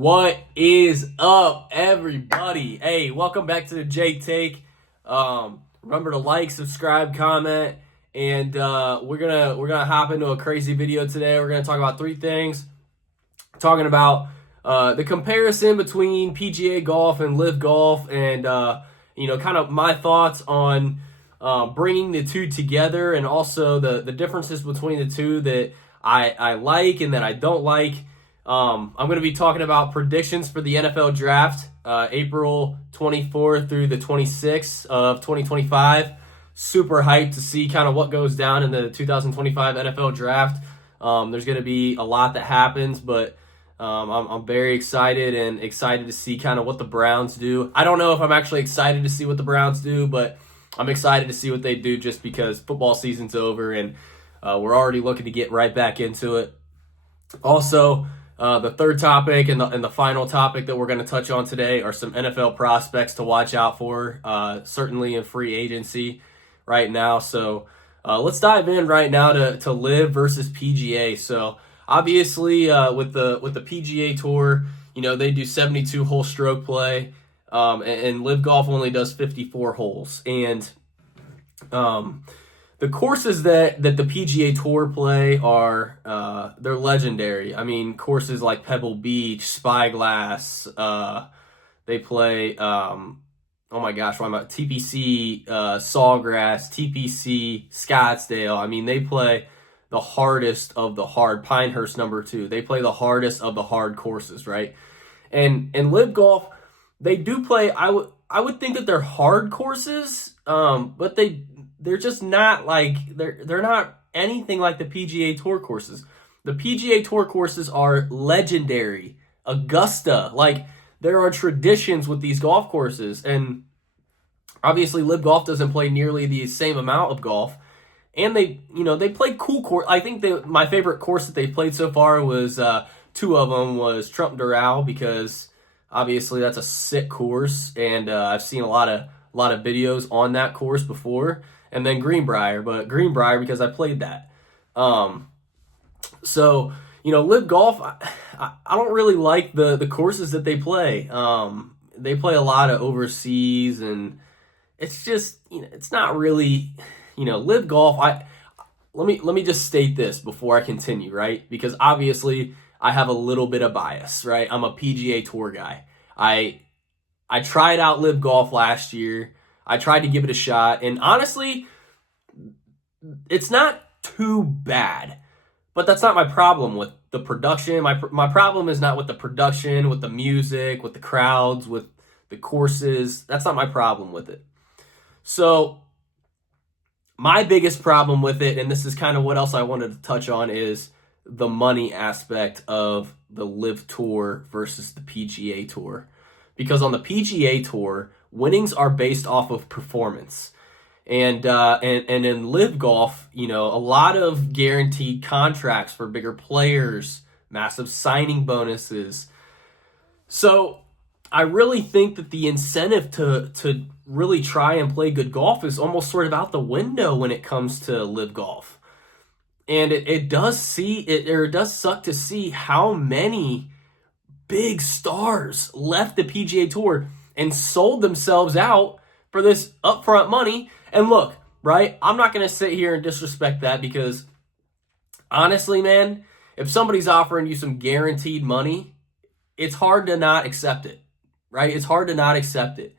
What is up, everybody? Hey, welcome back to the J Take. Remember to like, subscribe, comment, and we're gonna hop into a crazy video today. We're gonna talk about three things. Talking about the comparison between PGA golf and LIV golf, and kind of my thoughts on bringing the two together, and also the differences between the two that I like and that I don't like. I'm going to be talking about predictions for the NFL draft, April 24th through the 26th of 2025. Super hyped to see kind of what goes down in the 2025 NFL draft. There's going to be a lot that happens, but I'm very excited to see kind of what the Browns do. I don't know if I'm actually excited to see what the Browns do, but I'm excited to see what they do just because football season's over and we're already looking to get right back into it. Also, the third topic and the final topic that we're going to touch on today are some NFL prospects to watch out for, certainly in free agency right now. So let's dive in right now to LIV versus PGA. So obviously with the PGA Tour, they do 72 hole stroke play, and LIV golf only does 54 holes. And the courses that the PGA Tour play are they're legendary. I mean, courses like Pebble Beach, Spyglass. They play. Oh my gosh, what am I? TPC, Sawgrass, TPC, Scottsdale. I mean, they play the hardest of the hard. Pinehurst number 2. They play the hardest of the hard courses, right? And LIV golf, they do play. I would think that they're hard courses, but they're just not like they're not anything like the PGA Tour courses. The PGA Tour courses are legendary. Augusta, like there are traditions with these golf courses, and obviously LIV golf doesn't play nearly the same amount of golf. And they play cool course. I think my favorite course that they played so far was two of them was Trump Doral, because obviously that's a sick course, and I've seen a lot of videos on that course before. And then Greenbrier, but Greenbrier because I played that. So LIV golf, I don't really like the courses that they play. They play a lot of overseas, and it's just it's not really LIV golf. Let me just state this before I continue, right? Because obviously I have a little bit of bias, right? I'm a PGA Tour guy. I tried out LIV golf last year. I tried to give it a shot, and honestly, it's not too bad. But that's not my problem with the production. My problem is not with the production, with the music, with the crowds, with the courses. That's not my problem with it. So my biggest problem with it, and this is kind of what else I wanted to touch on, is the money aspect of the LIV Tour versus the PGA Tour. Because on the PGA Tour, winnings are based off of performance. And in LIV golf, a lot of guaranteed contracts for bigger players, massive signing bonuses. So I really think that the incentive to really try and play good golf is almost sort of out the window when it comes to LIV golf. And it does suck to see how many big stars left the PGA Tour and sold themselves out for this upfront money. And look, right, I'm not going to sit here and disrespect that, because honestly, man, if somebody's offering you some guaranteed money, it's hard to not accept it, right? It's hard to not accept it.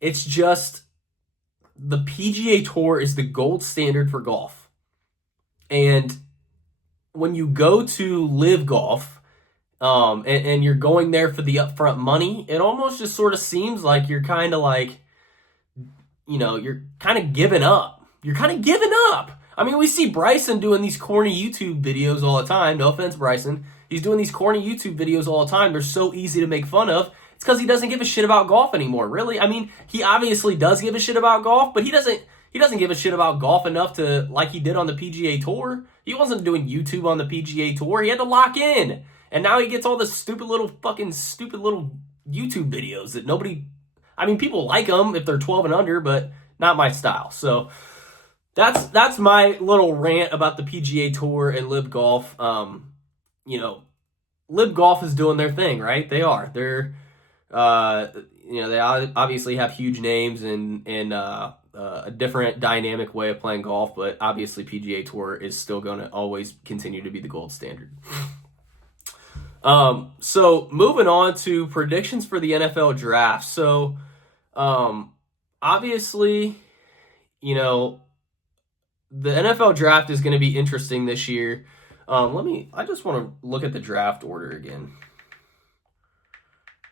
It's just the PGA Tour is the gold standard for golf. And when you go to LIV golf, and you're going there for the upfront money, it almost just sort of seems like you're kind of like, you're kind of giving up. You're kind of giving up. I mean, we see Bryson doing these corny YouTube videos all the time. No offense, Bryson. He's doing these corny YouTube videos all the time. They're so easy to make fun of. It's because he doesn't give a shit about golf anymore, really. I mean, he obviously does give a shit about golf, but he doesn't give a shit about golf enough to, like he did on the PGA Tour. He wasn't doing YouTube on the PGA Tour. He had to lock in. And now he gets all this stupid little YouTube videos that nobody... I mean, people like them if they're 12 and under, but not my style. So that's my little rant about the PGA Tour and LIV golf. LIV Golf is doing their thing, right? They are. Uh, they obviously have huge names and a different dynamic way of playing golf, but obviously PGA Tour is still going to always continue to be the gold standard. So moving on to predictions for the NFL draft. So, obviously, the NFL draft is going to be interesting this year. I just want to look at the draft order again.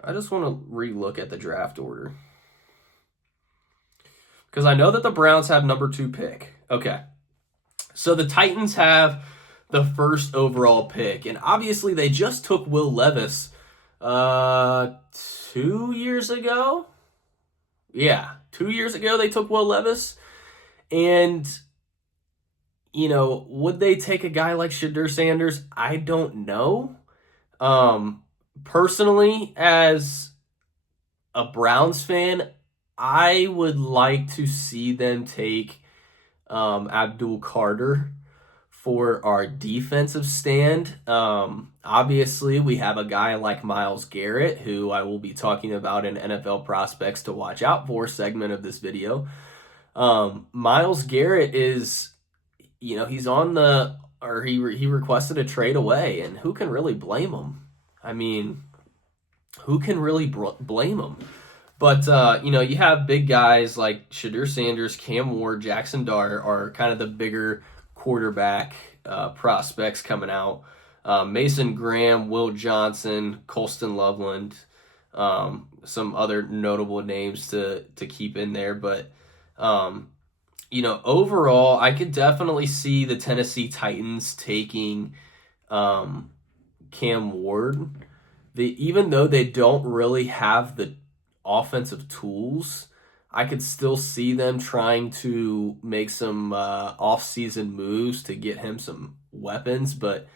I just want to re-look at the draft order. Because I know that the Browns have number 2 pick. Okay. So the Titans have the first overall pick. And obviously they just took Will Levis 2 years ago. Yeah, 2 years ago they took Will Levis. And, would they take a guy like Shedeur Sanders? I don't know. Personally, as a Browns fan, I would like to see them take Abdul Carter for our defensive stand. Obviously, we have a guy like Myles Garrett, who I will be talking about in NFL prospects to watch out for segment of this video. Myles Garrett is, he's he requested a trade away, and who can really blame him? I mean, who can really blame him? But, you have big guys like Shedeur Sanders, Cam Ward, Jackson Dart are kind of the bigger quarterback prospects coming out. Mason Graham, Will Johnson, Colston Loveland, some other notable names to keep in there. But, overall, I could definitely see the Tennessee Titans taking Cam Ward. Even though they don't really have the offensive tools, I could still see them trying to make some off-season moves to get him some weapons. But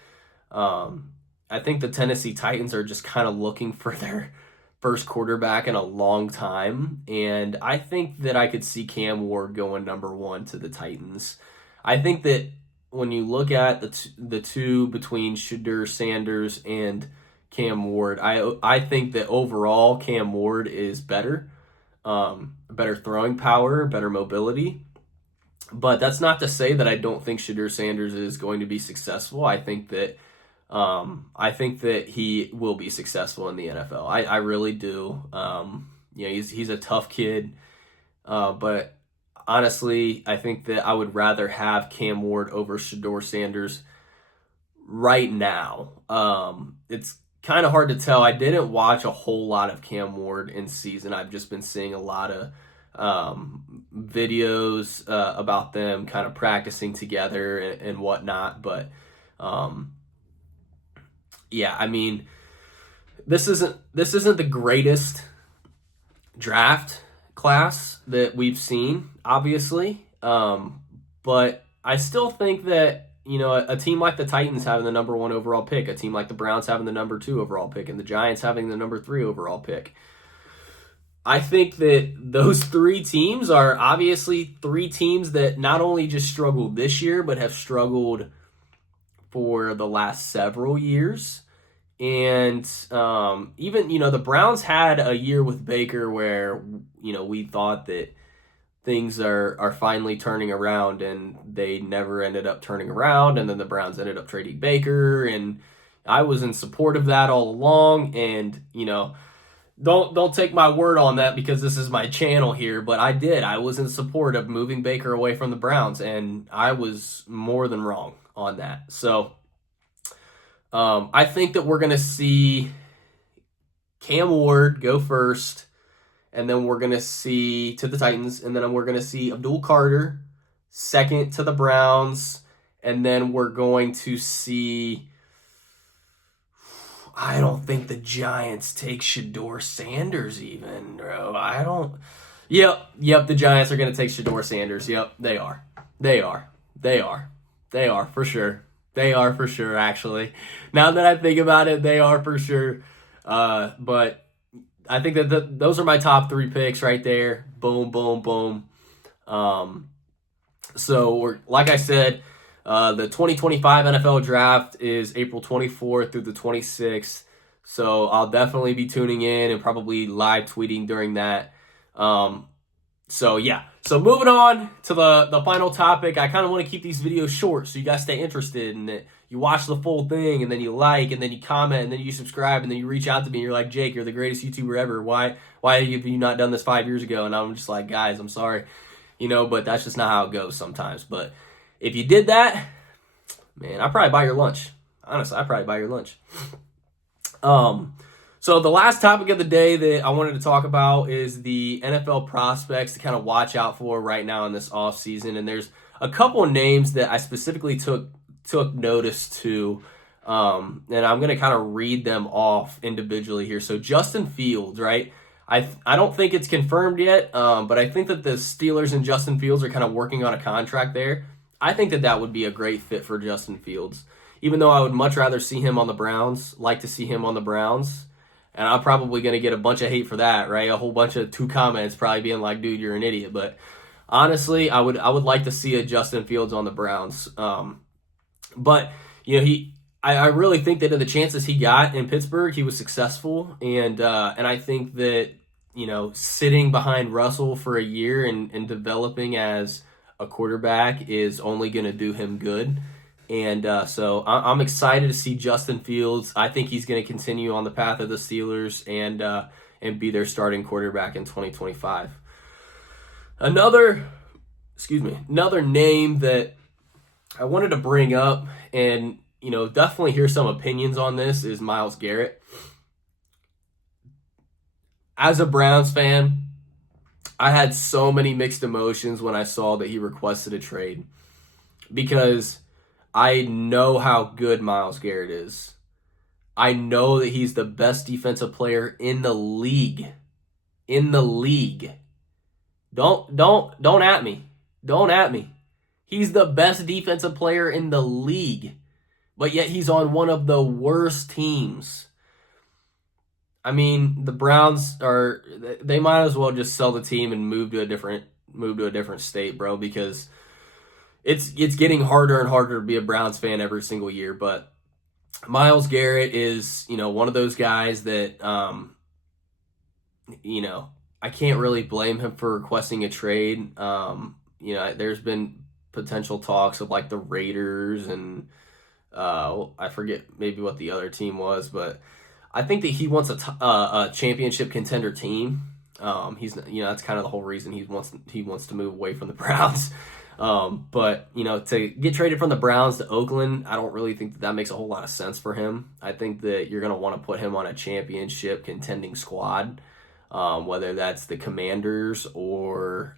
I think the Tennessee Titans are just kind of looking for their first quarterback in a long time. And I think that I could see Cam Ward going number 1 to the Titans. I think that when you look at the two between Shedeur Sanders and Cam Ward, I think that overall Cam Ward is better. Better throwing power, better mobility. But that's not to say that I don't think Shedeur Sanders is going to be successful. I think that he will be successful in the NFL. I really do. He's a tough kid. But honestly, I think that I would rather have Cam Ward over Shedeur Sanders right now. It's kind of hard to tell. I didn't watch a whole lot of Cam Ward in season. I've just been seeing a lot of videos about them kind of practicing together and whatnot. But yeah, I mean, this isn't the greatest draft class that we've seen, obviously. But I still think that a team like the Titans having the number 1 overall pick, a team like the Browns having the number 2 overall pick, and the Giants having the number 3 overall pick. I think that those 3 teams are obviously 3 teams that not only just struggled this year, but have struggled for the last several years. And even, the Browns had a year with Baker where, we thought that things are finally turning around, and they never ended up turning around. And then the Browns ended up trading Baker, and I was in support of that all along. And, don't take my word on that because this is my channel here, but I was in support of moving Baker away from the Browns, and I was more than wrong on that. So I think that we're going to see Cam Ward go first, and then we're going to see to the Titans, and then we're going to see Abdul Carter second to the Browns, and then we're going to see, I don't think the Giants take Shedeur Sanders even, bro. Yep, the Giants are going to take Shedeur Sanders. Yep, they are. They are for sure. They are for sure, actually. Now that I think about it, they are for sure. But I think that those are my top 3 picks right there. Boom, boom, boom. So, like I said, The 2025 NFL draft is April 24th through the 26th. So I'll definitely be tuning in and probably live tweeting during that. So yeah. So moving on to the final topic. I kind of want to keep these videos short so you guys stay interested and that you watch the full thing and then you like and then you comment and then you subscribe and then you reach out to me and you're like, Jake, you're the greatest YouTuber ever. Why have you not done this 5 years ago? And I'm just like, guys, I'm sorry. But that's just not how it goes sometimes. But if you did that, man, I'd probably buy your lunch. Honestly, I'd probably buy your lunch. So the last topic of the day that I wanted to talk about is the NFL prospects to kind of watch out for right now in this offseason. And there's a couple of names that I specifically took notice to, and I'm going to kind of read them off individually here. So Justin Fields, right? I don't think it's confirmed yet, but I think that the Steelers and Justin Fields are kind of working on a contract there. I think that would be a great fit for Justin Fields, even though I would much rather see him on the Browns, like to see him on the Browns. And I'm probably going to get a bunch of hate for that, right? A whole bunch of 2 comments probably being like, dude, you're an idiot. But honestly, I would like to see a Justin Fields on the Browns. But, I really think that in the chances he got in Pittsburgh, he was successful. And I think that, sitting behind Russell for a year and developing as a quarterback is only going to do him good. And so I'm excited to see Justin Fields. I think he's going to continue on the path of the Steelers and be their starting quarterback in 2025. Another name that I wanted to bring up and, definitely hear some opinions on this is Myles Garrett. As a Browns fan, I had so many mixed emotions when I saw that he requested a trade because I know how good Myles Garrett is. I know that he's the best defensive player in the league. In the league. Don't at me. Don't at me. He's the best defensive player in the league. But yet he's on one of the worst teams. I mean, the Browns they might as well just sell the team and move to a different state, bro, because it's getting harder and harder to be a Browns fan every single year. But Myles Garrett is, one of those guys that, I can't really blame him for requesting a trade. There's been potential talks of like the Raiders and I forget maybe what the other team was, but I think that he wants a championship contender team. That's kind of the whole reason he wants to move away from the Browns. But to get traded from the Browns to Oakland, I don't really think that makes a whole lot of sense for him. I think that you're going to want to put him on a championship contending squad, whether that's the Commanders or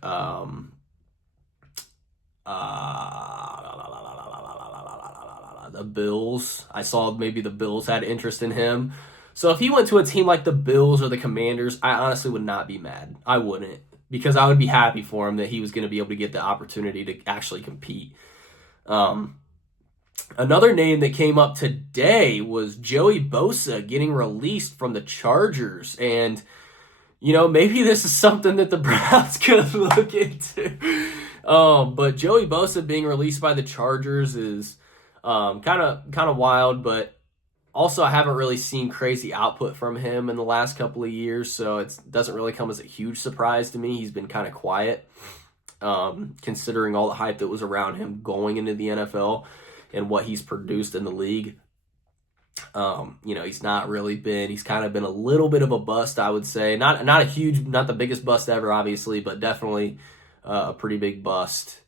the Bills. I saw maybe the Bills had interest in him. So if he went to a team like the Bills or the Commanders, I honestly would not be mad. I wouldn't, because I would be happy for him that he was going to be able to get the opportunity to actually compete. Another name that came up today was Joey Bosa getting released from the Chargers. And, maybe this is something that the Browns could look into. But Joey Bosa being released by the Chargers is kind of wild, but also I haven't really seen crazy output from him in the last couple of years, so it doesn't really come as a huge surprise to me. He's been kind of quiet, considering all the hype that was around him going into the NFL and what he's produced in the league. He's not really been, he's kind of been a little bit of a bust, I would say. Not the biggest bust ever, obviously, but definitely a pretty big bust.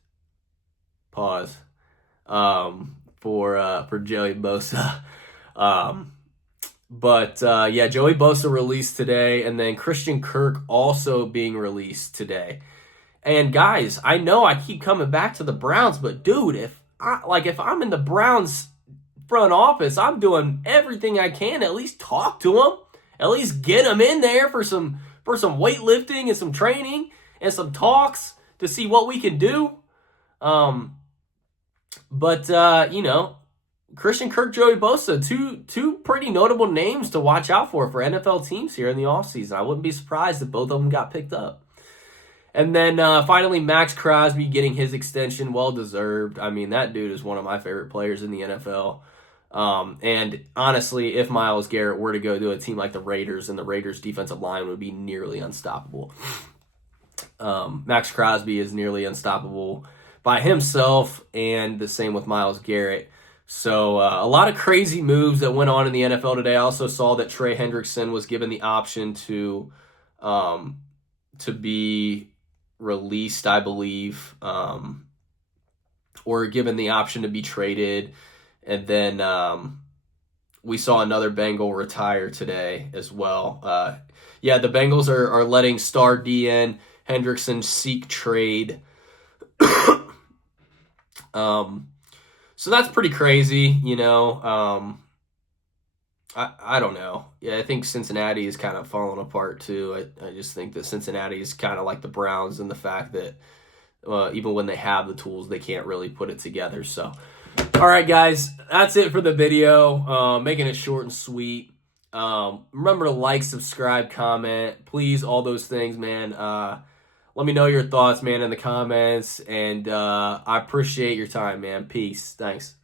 Pause. For Joey Bosa. Joey Bosa released today, and then Christian Kirk also being released today. And guys, I know I keep coming back to the Browns, but dude, if I'm in the Browns front office, I'm doing everything I can to at least talk to him, at least get him in there for some weightlifting and some training and some talks to see what we can do. Christian Kirk, Joey Bosa, two pretty notable names to watch out for NFL teams here in the offseason. I wouldn't be surprised if both of them got picked up. And then finally, Max Crosby getting his extension, well deserved. I mean, that dude is one of my favorite players in the NFL. And honestly, if Myles Garrett were to go to a team like the Raiders, and the Raiders' defensive line would be nearly unstoppable. Max Crosby is nearly unstoppable by himself, and the same with Myles Garrett. So a lot of crazy moves that went on in the NFL today. I also saw that Trey Hendrickson was given the option to be released, I believe, or given the option to be traded. And then we saw another Bengal retire today as well. Yeah, the Bengals are letting star DN Hendrickson seek trade. So that's pretty crazy, you know. I don't know. Yeah, I think Cincinnati is kind of falling apart too. I just think that Cincinnati is kind of like the Browns in the fact that even when they have the tools, they can't really put it together. So, all right, guys, that's it for the video. Making it short and sweet. Remember to like, subscribe, comment, please, all those things, man. Let me know your thoughts, man, in the comments, and I appreciate your time, man. Peace. Thanks.